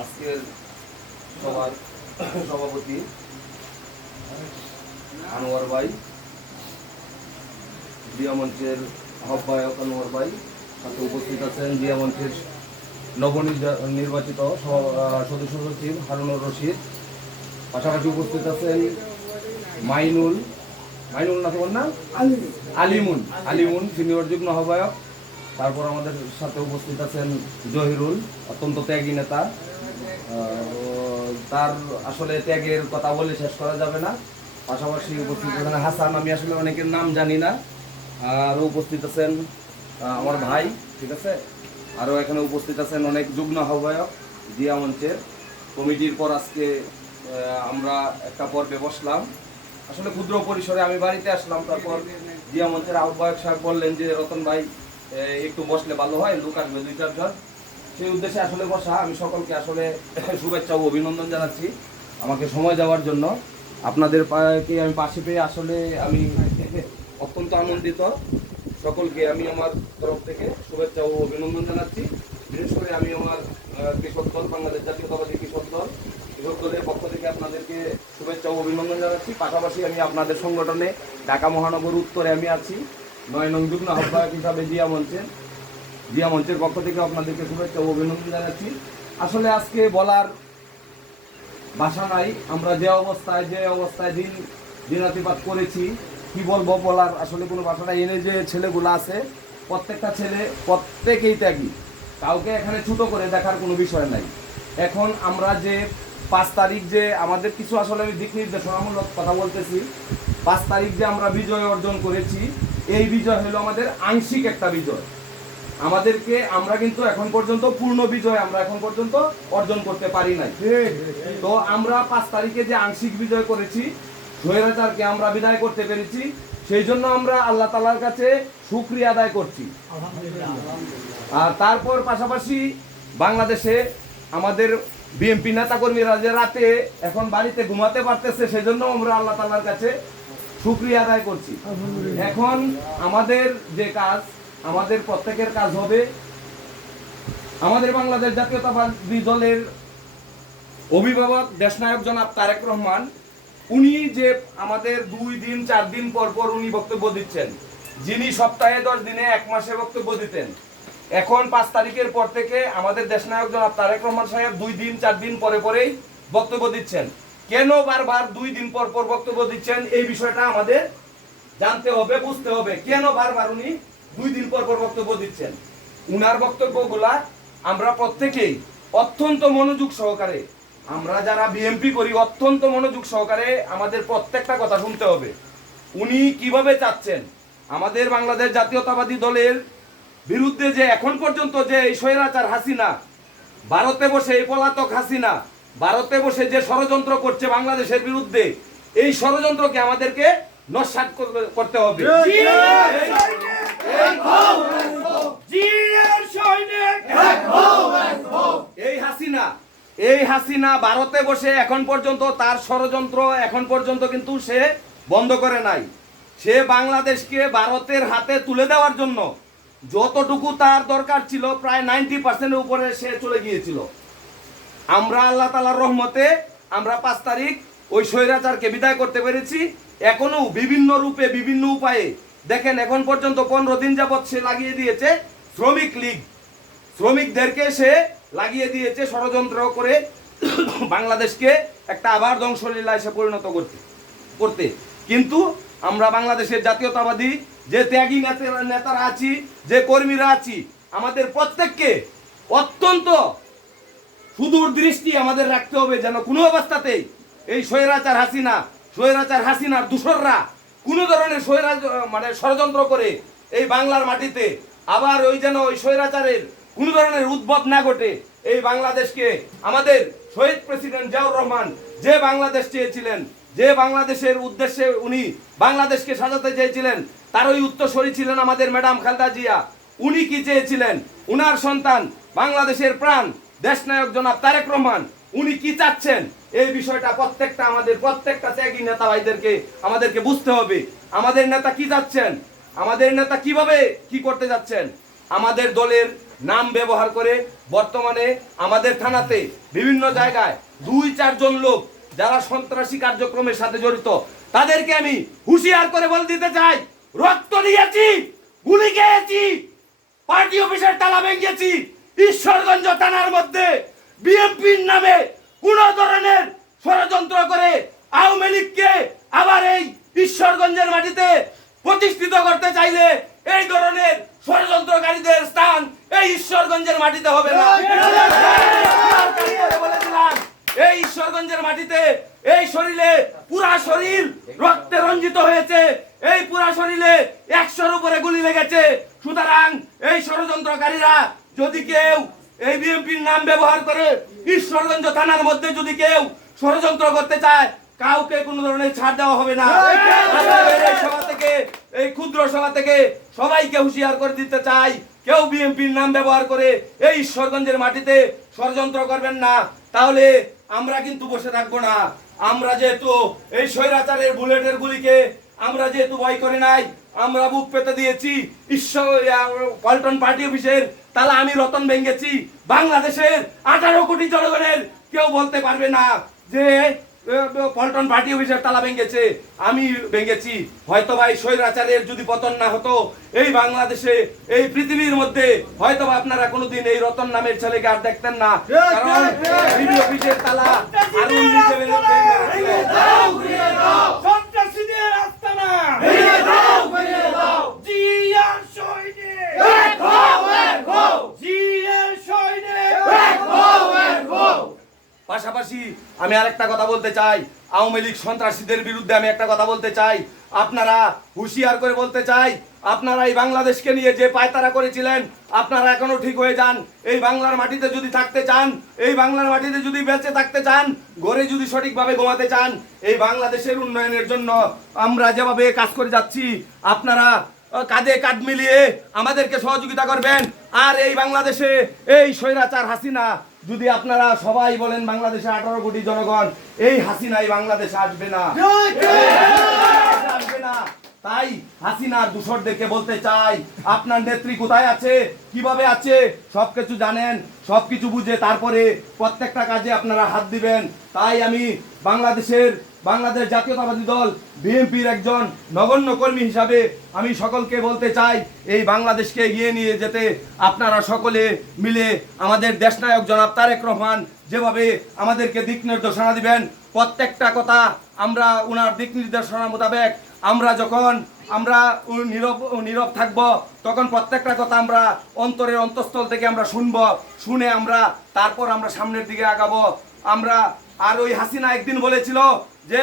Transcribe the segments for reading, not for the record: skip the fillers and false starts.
আজকের সবার সভাপতি আনোয়ার ভাই, জিয়া মঞ্চের আহ্বায়ক আনোয়ার ভাই, সাথে উপস্থিত আছেন জিয়া মঞ্চের নবনির্বাচিত সদস্য সচিব হারুনুর রশিদ, পাশাপাশি উপস্থিত আছেন মাইনুল না তোমার নাম আলিমুন সিনিয়র যুগ্ম আহ্বায়ক। তারপর আমাদের সাথে উপস্থিত আছেন জহিরুল, অত্যন্ত ত্যাগী নেতা। তার আসলে ত্যাগের কথা বলে শেষ করা যাবে না। পাশাপাশি উপস্থিত আছেন হাসান, আমি আসলে অনেকের নাম জানি না। আরও উপস্থিত আছেন আমার ভাই, ঠিক আছে। আরও এখানে উপস্থিত আছেন অনেক যুগ্ম আহ্বায়ক জিয়া মঞ্চের কমিটির পর আজকে আমরা একটা পর্বে বসলাম। আসলে ক্ষুদ্র পরিসরে আমি বাড়িতে আসলাম, তারপর জিয়া মঞ্চের আহ্বায়ক সাহেব বললেন যে রতন ভাই একটু বসলে ভালো হয়, লোক আসবে 2-4 জন। সেই উদ্দেশ্যে আসলে বসা। আমি সকলকে আসলে শুভেচ্ছা ও অভিনন্দন জানাচ্ছি আমাকে সময় দেওয়ার জন্য। আপনাদের আমি পাশে পেয়ে আসলে আমি অত্যন্ত আনন্দিত। সকলকে আমি আমার তরফ থেকে শুভেচ্ছা ও অভিনন্দন জানাচ্ছি। বিশেষ করে আমি আমার কৃষক দল, বাংলাদেশ জাতীয়তাবাদী কৃষক দলের পক্ষ থেকে আপনাদেরকে শুভেচ্ছা ও অভিনন্দন জানাচ্ছি। পাশাপাশি আমি আপনাদের সংগঠনে ঢাকা মহানগর উত্তরে আমি আছি 9 নং যুগ্ম আহ্বায়ক হিসাবে জিয়া মঞ্চের পক্ষ থেকে আপনাদেরকে শুভেচ্ছা ও অভিনন্দন জানাচ্ছি। আসলে আজকে বলার ভাষা নাই। আমরা যে অবস্থায় দিনাতিপাত করেছি, কি বলবো, বলার আসলে কোনো ভাষা নাই। এনে যে ছেলেগুলো আছে, প্রত্যেকটা ছেলে প্রত্যেকেই ত্যাগী, কাউকে এখানে ছোট করে দেখার কোনো বিষয় নাই। এখন আমরা যে 5 তারিখ যে আমাদের কিছু আসলে আমি দিক নির্দেশনামূলক কথা বলতেছি, 5 তারিখ যে আমরা বিজয় অর্জন করেছি, এই বিজয় হলো আমাদের আংশিক একটা বিজয়। আমরা কিন্তু এখন পর্যন্ত পূর্ণ বিজয় আমরা এখন পর্যন্ত অর্জন করতে পারি নাই। তো আমরা 5 তারিখে যে আংশিক বিজয় করেছি, স্বৈরাচারকে আমরা বিদায় করতে পেরেছি, সেই জন্য আমরা আল্লাহ তাআলার কাছে শুকরিয়া আদায় করছি। আর তারপর পাশাপাশি বাংলাদেশে আমাদের বিএনপি নেতাকর্মীরা যে রাতে এখন বাড়িতে ঘুমাতে পারতেছে, সেজন্য আমরা আল্লাহ তাআলার কাছে শুকরিয়া আদায় করছি। এখন আমাদের যে কাজ, আমাদের প্রত্যেকের কাজ হবে, আমাদের বাংলাদেশ জাতীয়তাবাদী দলের অভিভাবক দেশনায়ক জনাব তারেক রহমান, উনি যে আমাদের 2-4 দিন পর উনি বক্তব্য দিচ্ছেন, যিনি সপ্তাহে 10 দিনে 1 মাসে বক্তব্য দিতেন, এখন 5 তারিখের পর থেকে আমাদের দেশনায়ক জনাব তারেক রহমান সাহেব 2-4 দিন পরেই বক্তব্য দিচ্ছেন। কেন বারবার 2 দিন পর বক্তব্য দিচ্ছেন, এই বিষয়টা আমাদের জানতে হবে, বুঝতে হবে। কেন বারবার উনি 2 দিন পর বক্তব্য দিচ্ছেন? উনার বক্তব্যগুলা আমরা প্রত্যেকেই অত্যন্ত মনোযোগ সহকারে, আমরা যারা বিএনপি করি, অত্যন্ত মনোযোগ সহকারে আমাদের প্রত্যেকটা কথা শুনতে হবে। উনি কিভাবে চাচ্ছেন আমাদের বাংলাদেশ জাতীয়তাবাদী দলের বিরুদ্ধে যে এখন পর্যন্ত যে এই স্বৈরাচার হাসিনা, ভারতে বসে এই পলাতক হাসিনা ভারতে বসে যে ষড়যন্ত্র করছে বাংলাদেশের বিরুদ্ধে, এই ষড়যন্ত্রকে আমাদেরকে নস্যাৎ করতে হবে। এই হাসিনা ভারতে বসে এখন পর্যন্ত তার ষড়যন্ত্র এখন পর্যন্ত কিন্তু সে বন্ধ করে নাই। সে বাংলাদেশকে ভারতের হাতে তুলে দেওয়ার জন্য যতটুকু তার দরকার ছিল, প্রায় 90% উপরে সে চলে গিয়েছিল। আমরা আল্লাহ তাআলার রহমতে আমরা 5 তারিখ ওই স্বৈরাচারকে বিদায় করতে পেরেছি। এখনো বিভিন্ন রূপে বিভিন্ন উপায়ে দেখেন, এখন পর্যন্ত 15 দিন যাবৎ সে লাগিয়ে দিয়েছে শ্রমিক লীগ, শ্রমিকদেরকে সে লাগিয়ে দিয়েছে ষড়যন্ত্র করে বাংলাদেশকে একটা আবার ধ্বংসলীলায় সে পরিণত করতে। কিন্তু আমরা বাংলাদেশের জাতীয়তাবাদী যে ত্যাগী নেতারা আছি, যে কর্মীরা আছি, আমাদের প্রত্যেককে অত্যন্ত সুদূর দৃষ্টি আমাদের রাখতে হবে, যেন কোনো অবস্থাতেই এই স্বৈরাচার হাসিনার দূষররা কোনো ধরনের ষড়যন্ত্র করে এই বাংলার মাটিতে আবার ওই স্বৈরাচারের কোনো ধরনের উদ্ভব না ঘটে। এই বাংলাদেশকে আমাদের শহীদ প্রেসিডেন্ট জিয়াউর রহমান যে বাংলাদেশ চেয়েছিলেন, যে বাংলাদেশের উদ্দেশ্যে উনি বাংলাদেশকে সাজাতে চেয়েছিলেন, তার ওই উত্তরসূরি ছিলেন আমাদের ম্যাডাম খালেদা জিয়া। উনি কি চেয়েছিলেন? উনার সন্তান বাংলাদেশের প্রাণ দেশনায়ক জনাব তারেক রহমান, উনি কি চাচ্ছেন, এই বিষয়টা প্রত্যেকটা ত্যাগী নেতা ভাইদেরকে আমাদেরকে বুঝতে হবে। আমাদের নেতা কি চাচ্ছেন, আমাদের নেতা কিভাবে কি করতে যাচ্ছেন। আমাদের দলের নাম ব্যবহার করে বর্তমানে আমাদের থানাতে বিভিন্ন জায়গায় 2-4 জন লোক যারা সন্ত্রাসী কার্যক্রমের সাথে জড়িত, তাদেরকে আমি হুঁশিয়ার করে বলে দিতে চাই, রক্ত দিয়েছি, গুলি খেয়েছি, পার্টি অফিসের তালা ভেঙেছি। ঈশ্বরগঞ্জ থানার মধ্যে বিএনপির নামে কোন ধরনের ষড়যন্ত্র করে আওয়ামী লীগকে আবার এই ঈশ্বরগঞ্জের মাটিতে প্রতিষ্ঠিত করতে চাইলে এই ধরনের ষড়যন্ত্রকারীদের স্থান এই ঈশ্বরগঞ্জের মাটিতে হবে না। বলেছিলাম এই ঈশ্বরগঞ্জের মাটিতে এই শরীরে পুরা শরীর রক্তে রঞ্জিত হয়েছে, এই পুরা শরীরে 100-র উপরে গুলি লেগেছে। সুতরাং এই ষড়যন্ত্রকারীরা যদি কেউ এই বিএনপির নাম ব্যবহার করে ঈশ্বরগঞ্জ থানার মধ্যে যদি কেউ ষড়যন্ত্র করতে চায়, কাউকে কোনো ধরনের ছাড় দেওয়া হবে না। এই সভা থেকে, এই ক্ষুদ্র সভা থেকে সবাইকে হুঁশিয়ার করে দিতে চাই, কেউ বিএনপির নাম ব্যবহার করে এই ঈশ্বরগঞ্জের মাটিতে ষড়যন্ত্র করবেন না, তাহলে আমরা কিন্তু বসে থাকবো না। আমরা যেহেতু এই স্বৈরাচারের বুলেটের গুলিকে আমরা যেহেতু ভয় করি নাই, আমরা বুক পেতে দিয়েছি। পল্টন পার্টি অফিসের তালা আমি রতন ভেঙেছি। বাংলাদেশের 18 কোটি জনগণের কেউ বলতে পারবে না যে পল্টন পার্টি অফিসের তালা ভেঙেছে, আমি ভেঙেছি। হয়তো ভাই স্বৈরাচারের যদি পতন না হতো এই বাংলাদেশে, এই পৃথিবীর মধ্যে হয়তো আপনারা কোনোদিন এই রতন নামের ছেলেকে আর দেখতেন না, কারণ বিডি অফিসের তালা আরো নিচে সন্ত্রাসীদের আস্তানা ভেঙে দাও, ভেঙে দাও। জিয়ার সৈনিক এক হও, এক হও। জিয়ার সৈনিক এক হও, এক হও। পাশাপাশি আমি আরেকটা কথা বলতে চাই, আওয়ামী লীগ সন্ত্রাসীদের বিরুদ্ধে আমি একটা কথা বলতে চাই। আপনারা হুঁশিয়ার করে বলতে চাই, আপনারা এই বাংলাদেশকে নিয়ে যে পায়তারা করেছিলেন, আপনারা এখনো ঠিক হয়ে যান। এই বাংলার মাটিতে যদি থাকতে চান, এই বাংলার মাটিতে যদি বেঁচে থাকতে চান, ঘরে যদি সঠিকভাবে ঘুমাতে চান, এই বাংলাদেশের উন্নয়নের জন্য আমরা যেভাবে কাজ করে যাচ্ছি, আপনারা কাঁধে কাঁধ মিলিয়ে আমাদেরকে সহযোগিতা করবেন। আর এই বাংলাদেশে এই স্বৈরাচার হাসিনা, যদি আপনারা সবাই বলেন বাংলাদেশে 18 কোটি জনগণ, এই হাসিনা এই বাংলাদেশে আসবে না, আসবে না। তাই হাসিনার দূষরদেরকে বলতে চাই, আপনার নেত্রী কোথায় আছে, কিভাবে আছে, সবকিছু জানেন, সবকিছু বুঝে তারপরে প্রত্যেকটা কাজে আপনারা হাত দিবেন। তাই আমি বাংলাদেশ জাতীয়তাবাদী দল বিএনপির একজন নগণ্য কর্মী হিসাবে আমি সকলকে বলতে চাই, এই বাংলাদেশকে এগিয়ে নিয়ে যেতে আপনারা সকলে মিলে আমাদের দেশনায়ক জনাব তারেক রহমান যেভাবে আমাদেরকে দিক নির্দেশনা দিবেন, প্রত্যেকটা কথা আমরা ওনার দিক নির্দেশনা মোতাবেক আমরা যখন আমরা নীরব থাকব, তখন প্রত্যেকটা কথা আমরা অন্তরের অন্তঃস্থল থেকে আমরা শুনে আমরা তারপর আমরা সামনের দিকে আগাবো। আমরা আর ওই হাসিনা একদিন বলেছিল যে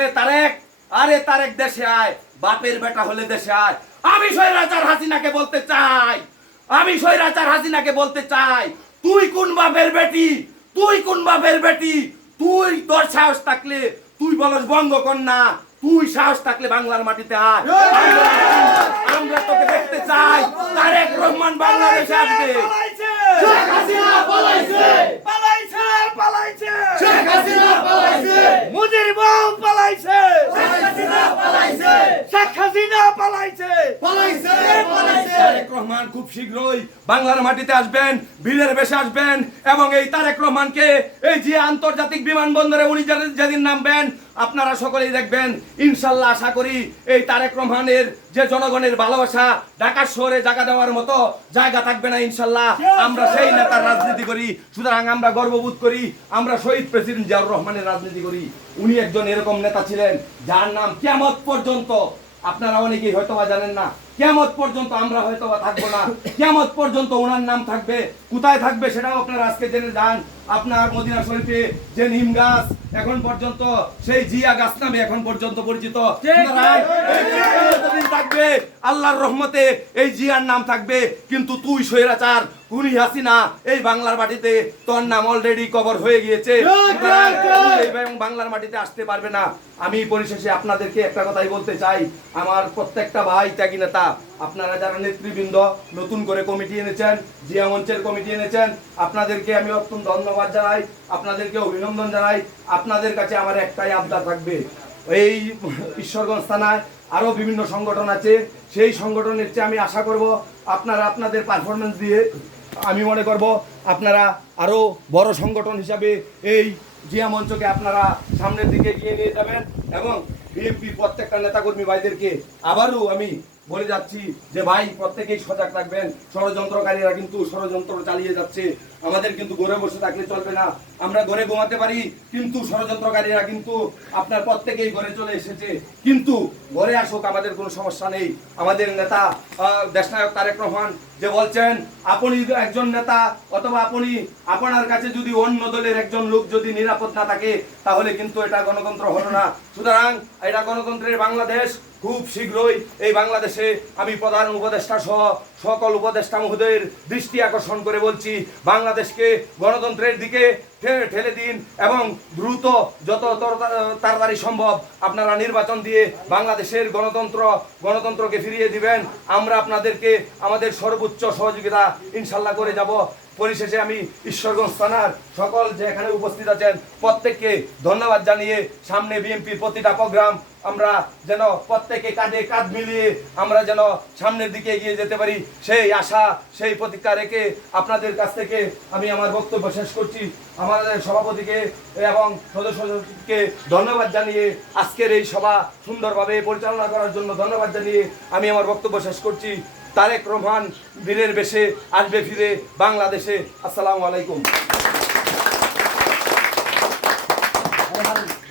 তারেক দেশে আয়, বাপের বেটা হলে দেশে আয়। আমি স্বৈরাচার হাসিনাকে বলতে চাই, তুই কোন বাপের বেটি, তুই তোর সাহস থাকলে তুই বলস বঙ্গকন্যা, তুই সাহস থাকলে বাংলার মাটিতে আয়। আমরা তোকে দেখতে চাই, তারেক রহমান বাংলাদেশে আসবে। শেখ হাসিনা পালাইছে, পালাইছে, পালাইছে। শেখ হাসিনা পালাইছে, মুজির বউ পালাইছে। শেখ হাসিনা পালাইছে, শেখ হাসিনা পালাইছে, পালাইছে, পালাইছে। তারেক রহমান খুব শীঘ্রই বাংলার মাটিতে আসবেন, ভিড়ের বেশে আসবেন, এবং এই তারেক রহমানকে এই যে আন্তর্জাতিক বিমানবন্দরে উনি যেদিন নামবেন, আপনারা সকলেই দেখবেন ইনশাল্লাহ। আশা করি এই তারেক রহমানের যে জনগণের ভালোবাসা ঢাকা শহরে জায়গা দেওয়ার মতো জায়গা থাকবে না ইনশাল্লাহ। আমরা সেই নেতার রাজনীতি করি, সুতরাং আমরা গর্ববোধ করি, আমরা শহীদ প্রেসিডেন্ট জিয়াউর রহমানের রাজনীতি করি। উনি একজন এরকম নেতা ছিলেন যার নাম কিয়ামত পর্যন্ত, আপনারা অনেকেই হয়তোবা জানেন না, কিয়ামত পর্যন্ত আমরা হয়তোবা থাকবো না, কিয়ামত পর্যন্ত ওনার নাম থাকবে। কোথায় থাকবে সেটাও আপনারা আজকে জেনে যান। আপনার মদিনা শরীফে যে নিম গাছ এখন পর্যন্ত সেই জিয়া গাছ নামে এখন পর্যন্ত পরিচিত, থাকবে আল্লাহর রহমতে এই জিয়ার নাম থাকবে। কিন্তু তুই স্বৈরাচার খুনি হাসিনা, এই বাংলার মাটিতে তোর নাম অলরেডি কবর হয়ে গিয়েছে, বাংলার মাটিতে আসতে পারবে না। আমি পরিশেষে আপনাদেরকে একটা কথাই বলতে চাই, আমার প্রত্যেকটা ভাই ত্যাগী নেতা, আপনারা যারা নেতৃবৃন্দ নতুন করে কমিটি এনেছেন, জিয়া মঞ্চের কমিটি এনেছেন, আপনাদেরকে আমি অত্যন্ত ধন্যবাদ জানাই, আপনাদেরকে অভিনন্দন জানাই। আপনাদের কাছে আমার একটাই আবদার থাকবে, এই ঈশ্বরগঞ্জ থানায় আরো বিভিন্ন সংগঠন আছে, সেই সংগঠনের চেয়ে আমি আশা করব আপনারা আপনাদের পারফরমেন্স দিয়ে আমি মনে করব আপনারা আরও বড় সংগঠন হিসাবে এই জিয়া মঞ্চকে আপনারা সামনের দিকে এগিয়ে নিয়ে যাবেন এবং বিএনপির প্রত্যেকটা নেতাকর্মী ভাইদেরকে আবারও আমি বলে যাচ্ছি যে ভাই প্রত্যেকেই সজাগ থাকবেন। ষড়যন্ত্রকারীরা কিন্তু ষড়যন্ত্র চালিয়ে যাচ্ছে, আমাদের কিন্তু ঘরে বসে থাকলে চলবে না। আমরা ঘরে ঘুমাতে পারি, কিন্তু ষড়যন্ত্রকারীরা কিন্তু আপনার প্রত্যেকেই ঘরে চলে এসেছে। কিন্তু ঘরে আসুক, আমাদের কোনো সমস্যা নেই। আমাদের নেতা দেশনায়ক তারেক রহমান যে বলছেন, আপনি একজন নেতা অথবা আপনি আপনার কাছে যদি অন্য দলের একজন লোক যদি নিরাপদ না থাকে, তাহলে কিন্তু এটা গণতন্ত্র হলো না। সুতরাং এটা গণতন্ত্রের বাংলাদেশ। খুব শীঘ্রই এই বাংলাদেশে আমি প্রধান উপদেষ্টা সহ সকল উপদেষ্টা মহোদয়ের দৃষ্টি আকর্ষণ করে বলছি, বাংলাদেশকে গণতন্ত্রের দিকে ঠেলে দিন এবং দ্রুত যত তাড়াতাড়ি সম্ভব আপনারা নির্বাচন দিয়ে বাংলাদেশের গণতন্ত্রকে ফিরিয়ে দিবেন। আমরা আপনাদেরকে আমাদের সর্বোচ্চ সহযোগিতা ইনশাল্লাহ করে যাব। পরিশেষে আমি ঈশ্বরগঞ্জ থানার সকল যে এখানে উপস্থিত আছেন প্রত্যেককে ধন্যবাদ জানিয়ে সামনে বিএনপির প্রতিটা প্রোগ্রাম আমরা যেন প্রত্যেকে কাঁধে কাঁধ মিলিয়ে আমরা যেন সামনের দিকে এগিয়ে যেতে পারি, সেই আশা সেই প্রতীক্ষা রেখে আপনাদের কাছ থেকে আমি আমার বক্তব্য শেষ করছি। আমাদের সভাপতিকে এবং সদস্যকে ধন্যবাদ জানিয়ে আজকের এই সভা সুন্দরভাবে পরিচালনা করার জন্য ধন্যবাদ জানিয়ে আমি আমার বক্তব্য শেষ করছি। তারেক রহমান বীরের বেশে আসবে ফিরে বাংলাদেশে। আসসালামু আলাইকুম।